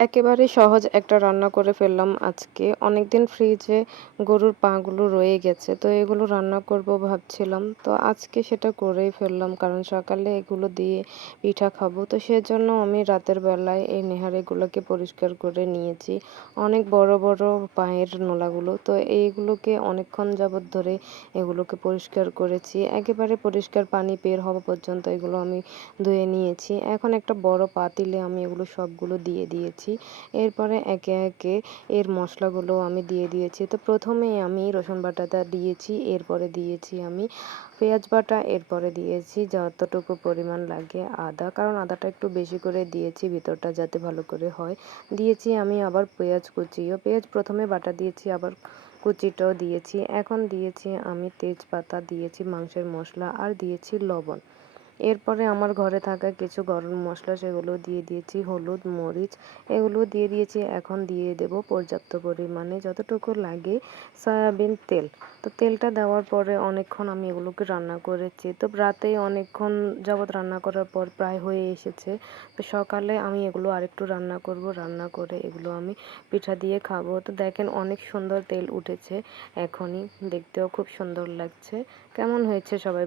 একেবারে সহজ একটা রান্না করে ফেললাম আজকে। অনেকদিন ফ্রিজে গরুর পাগুলো রয়ে গেছে। তো এগুলো রান্না করব ভাবছিলাম। তো আজকে সেটা করেই ফেললাম। কারণ সকালে এগুলো দিয়ে পিঠা খাবো। তো সেজন্য আমি রাতের বেলায় এই নেহারিগুলোকে পরিষ্কার করে নিয়েছি। অনেক বড়, বড় পায়ের নোলাগুলো। তো এইগুলোকে অনেকক্ষণ যাবত ধরে এগুলোকে পরিষ্কার করেছি। একেবারে পরিষ্কার পানি বের হওয়া পর্যন্ত এগুলো আমি ধুয়ে নিয়েছি। এখন একটা বড় পাতিলে আমি এগুলো সবগুলো দিয়ে দিয়েছি। এরপরে একে একে এর মশলাগুলো আমি দিয়ে দিয়েছি। তো প্রথমেই আমি রসুন বাটাটা দিয়েছি, এরপরে দিয়েছি আমি পেঁয়াজ বাটা, এরপরে দিয়েছি যতটুকু পরিমাণ লাগে আদা, কারণ আদাটা একটু বেশি করে দিয়েছি ভিতরটা যাতে ভালো করে হয়। দিয়েছি আমি আবার পেঁয়াজ কুচিও, পেঁয়াজ প্রথমে বাটা দিয়েছি আবার কুচিটাও দিয়েছি। এখন দিয়েছি আমি তেজপাতা, দিয়েছি মাংসের মশলা আর দিয়েছি লবণ। এরপরে আমার ঘরে থাকা কিছু গরম মশলা সেগুলো দিয়ে দিয়েছি, হলুদ, মরিচ এগুলো দিয়ে দিয়েছি। এখন দিয়ে দেব পর্যাপ্ত পরিমাণে যতটুকু লাগে সয়াবিন তেল। তো তেলটা দেওয়ার পরে অনেকক্ষণ আমি এগুলোকে রান্না করেছি। তো রাতে অনেকক্ষণ যাবত রান্না করার পর প্রায় হয়ে এসেছে। তো সকালে আমি এগুলো আরেকটু রান্না করব, রান্না করে এগুলো আমি পিঠা দিয়ে খাবো। তো দেখেন অনেক সুন্দর তেল উঠেছে এখনই, দেখতেও খুব সুন্দর লাগছে। কেমন হয়েছে সবাই